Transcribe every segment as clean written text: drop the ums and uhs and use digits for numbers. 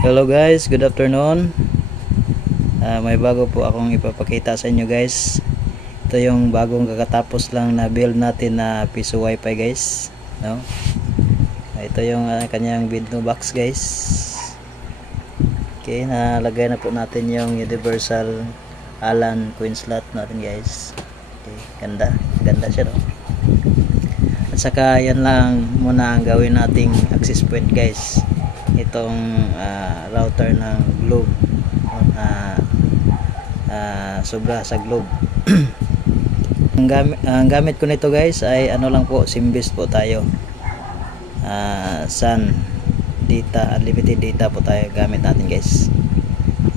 Hello guys, good afternoon. May bago po akong ipapakita sa inyo guys. Ito yung bagong kakatapos lang na build natin na piso wifi guys, no? Ito yung kanyang window box guys. Okay, nalagay na po natin yung universal Allen coin slot natin guys. Okay, ganda siya, no? At saka yan lang muna ang gawin nating access point guys. Itong router ng Globe, sobra sa Globe. ang gamit ko nito guys ay ano lang po, SIM-based po tayo. Sun data, unlimited data po tayo gamit natin guys.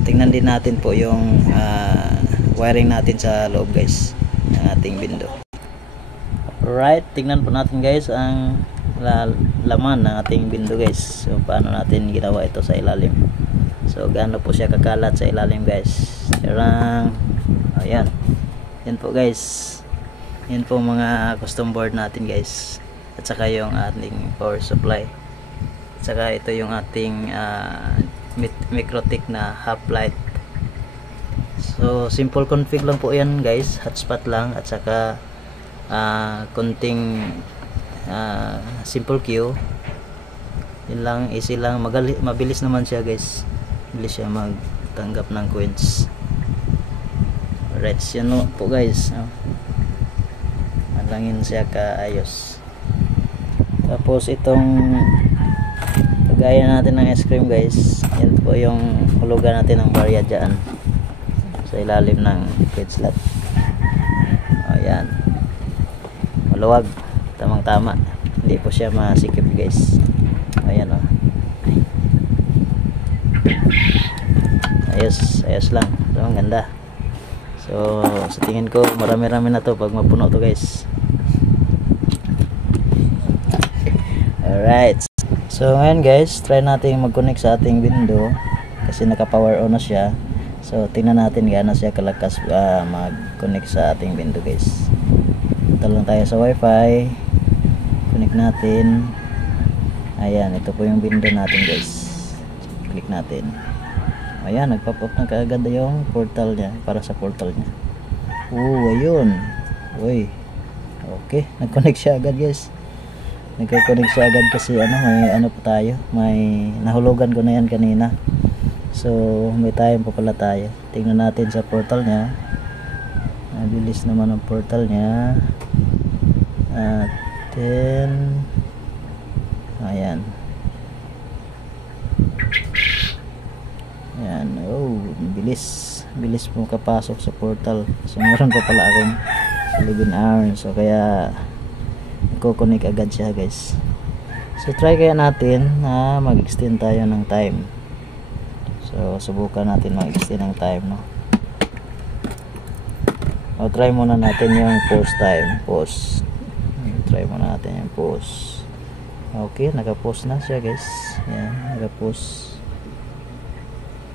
Tingnan din natin po yung wiring natin sa loob guys ng ating window. Alright, tingnan po natin guys ang laman ng ating window guys. So paano natin ginawa ito sa ilalim. So gaano po siya kakalat sa ilalim guys. Ayan. Yan po guys. Yan po mga custom board natin guys. At saka yung ating power supply. At saka ito yung ating Mikrotik na half light. So simple config lang po yan guys. Hotspot lang at saka konting simple queue. Yun lang, easy lang, mabilis naman siya guys. Mabilis siya magtanggap ng coins. Alright, yan po guys. Malangin siya kaayos. Tapos itong kagaya natin ng ice cream guys. Yan po yung hulugan natin ng barya dyan sa ilalim ng coin slot. Ayan, maluwag, tamang tama, hindi po siya masikip guys. Ayan, ayos lang, ang ganda. So sa tingin ko marami-rami na to pag mapuno to guys. Alright, so ngayon guys, try natin mag-connect sa ating window kasi naka power on na siya. So tingnan natin gaano siya kalakas mag-connect sa ating window guys. Punta lang tayo sa wifi, connect natin. Ayan, ito po yung window natin guys. Click natin. Ayan, nagpop up na kaagad yung portal niya, para sa portal niya. Ayun. Uy, okay, nag-connect siya agad guys. Nag-connect siya agad kasi may ano pa tayo, may nahulugan ko na yan kanina. So may time pa pala tayo. Tingnan natin sa portal niya. Mabilis naman ang portal niya. At then ayan, bilis mo kapasok sa portal. So meron pa pala akong 11 hours, so kaya nagko-connect agad siya guys. So try kaya natin na mag-extend tayo ng time. So subukan natin mag-extend ng time, no? O try muna natin yung pause time. Try muna natin yung pause. Okay, naka-pause na siya guys. Yan, naka-pause.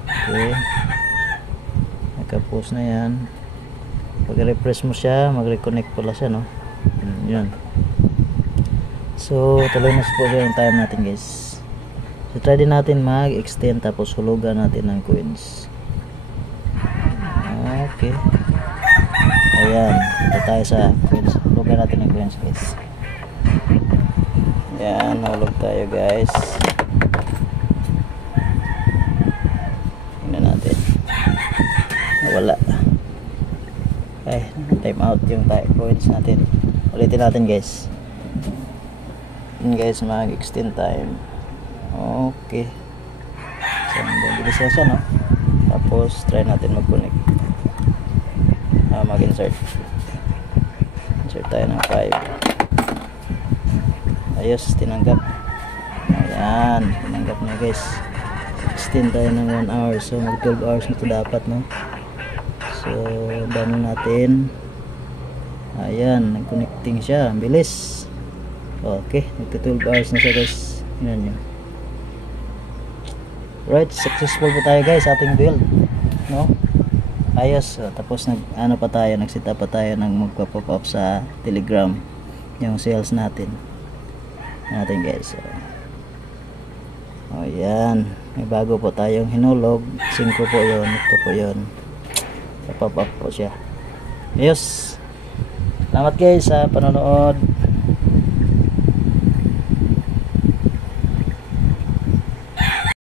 Okay, naka-pause na yan. Pag refresh mo siya, mag-reconnect pala siya, no? Yun. So tuloy na po siya yung time natin guys. So try din natin mag-extend tapos hulugan natin ng coins. Okay, ayan, ito tayo sa coins. Hulugan natin ng coins guys. Yan, nahulog tayo guys. Tingnan natin, nawala. Okay, time out yung coins natin. Ulitin natin guys. Yun guys, mag-extend time. Okay, so bilis na siya, no? Tapos try natin mag-connect, mag-insert tayo ng 5. Ayos, tinanggap. Ayan, tinanggap na guys. Extend tayo ng 1 hour, so mag 12 hours na ito dapat, no? So done natin. Ayan, nag-connecting siya, bilis. Okay, nagka 12 hours na siya guys. Tingnan nyo. Right, successful po tayo guys sa ating build, no? Ayos. So, tapos nag-set up pa tayo ng magpa-pop up sa Telegram yung sales natin guys. So, ayan, May bago po tayong hinulog. 5 po yun. Ito po yun. Pop up po siya. Ayos. Salamat guys sa panonood.